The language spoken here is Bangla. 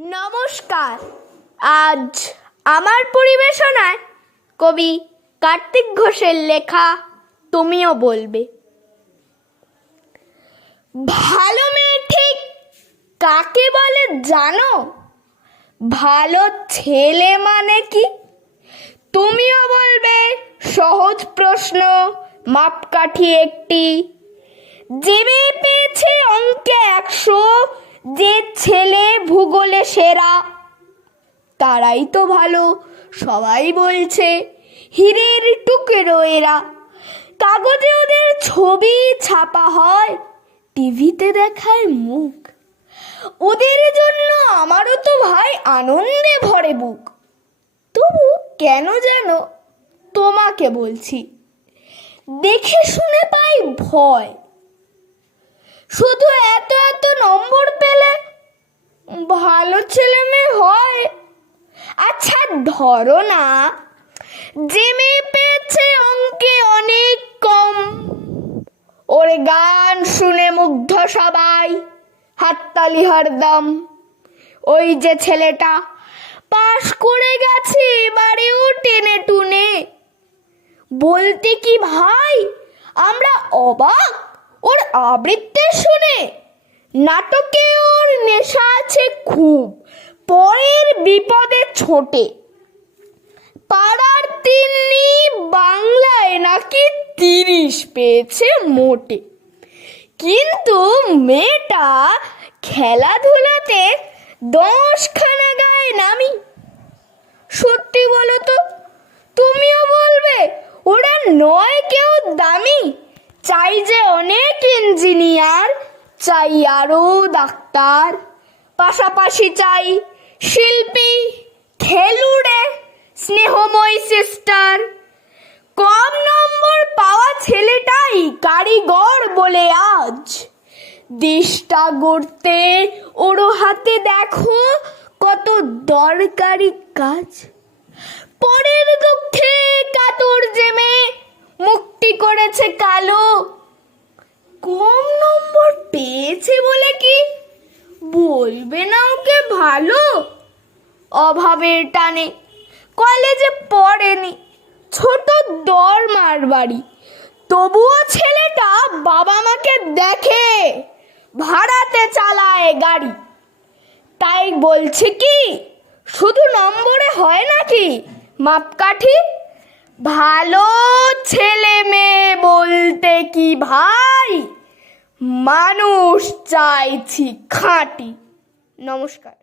নমস্কার। আজ আমার পরিবেশনায় কবি কার্তিক ঘোষের লেখা তুমিও বলবে। ভালো মেয়ে ঠিক কাকে বলে জানো? ভালো ছেলে মানে কি? তুমিও বলবে সহজ প্রশ্ন, মাপকাঠি একটি। যে মেয়ে পেয়েছে অঙ্কে 100, যে ছেলে ভূগোলে সেরা, তারাই তো ভালো, সবাই বলছে হীরের টুকরো এরা। কাগজে ওদের ছবি ছাপা হয়, টিভিতে দেখায় মুখ। ওদের জন্য আমারও তো ভাই আনন্দে ভরে বুক। তবু কেন যেন তোমাকে বলছি, দেখে শুনে পাই ভয়। শুধু এত এত নম্বর পেলে ভালো ছেলে মেয়ে হয়? আচ্ছা ধরো না, যে মেয়ে পেয়েছে অঙ্কে অনেক কম, ওর গান শুনে মুগ্ধ সবাই, হাততালি হরদম। ওই যে ছেলেটা পাশ করে গেছে এবারেও টেনে টুনে, বলতে কি ভাই আমরা অবাক ওর আবৃত্তি শুনে। নাটকে ওর নেশা আছে খুব, পরের বিপদে ছোটে। পাড়ার তিন্নি বাংলায় নাকি 30 পেয়েছে মোটে। কিন্তু মেয়েটা খেলাধুলাতে 10খানা গায়ে নামি। সত্যি বলো তো, তুমিও বলবে ওরা নয় কেউ দামি? চাই যে অনেক ইঞ্জিনিয়ার, চাই আরো ডাক্তার, পাশাপাশি চাই শিল্পী, খেলুড়ে, স্নেহময়ী সিস্টার। কম নম্বর পাওয়া ছেলেটাই কারিগর বলে আজ। দেশটা গড়তে ওরও হাতে দেখো কত দরকারি কাজ। পরের দুঃখে কাতর জেমে মুক্তি করেছে কালো। কম নম্বর পেয়েছে বলে কি বলবে না ওকে ভালো? অভাবের টানে কলেজে পড়েনি, ছোট দরমার বাড়ি, তবুও ছেলেটা বাবা মাকে দেখে, ভাড়াতে চালায় গাড়ি। তাই বলছে কি শুধু নম্বরে হয় নাকি মাপকাঠি? ভালো ছেলে মেয়ে বলতে কি ভাই, মানুষ চাইছি খাঁটি। নমস্কার।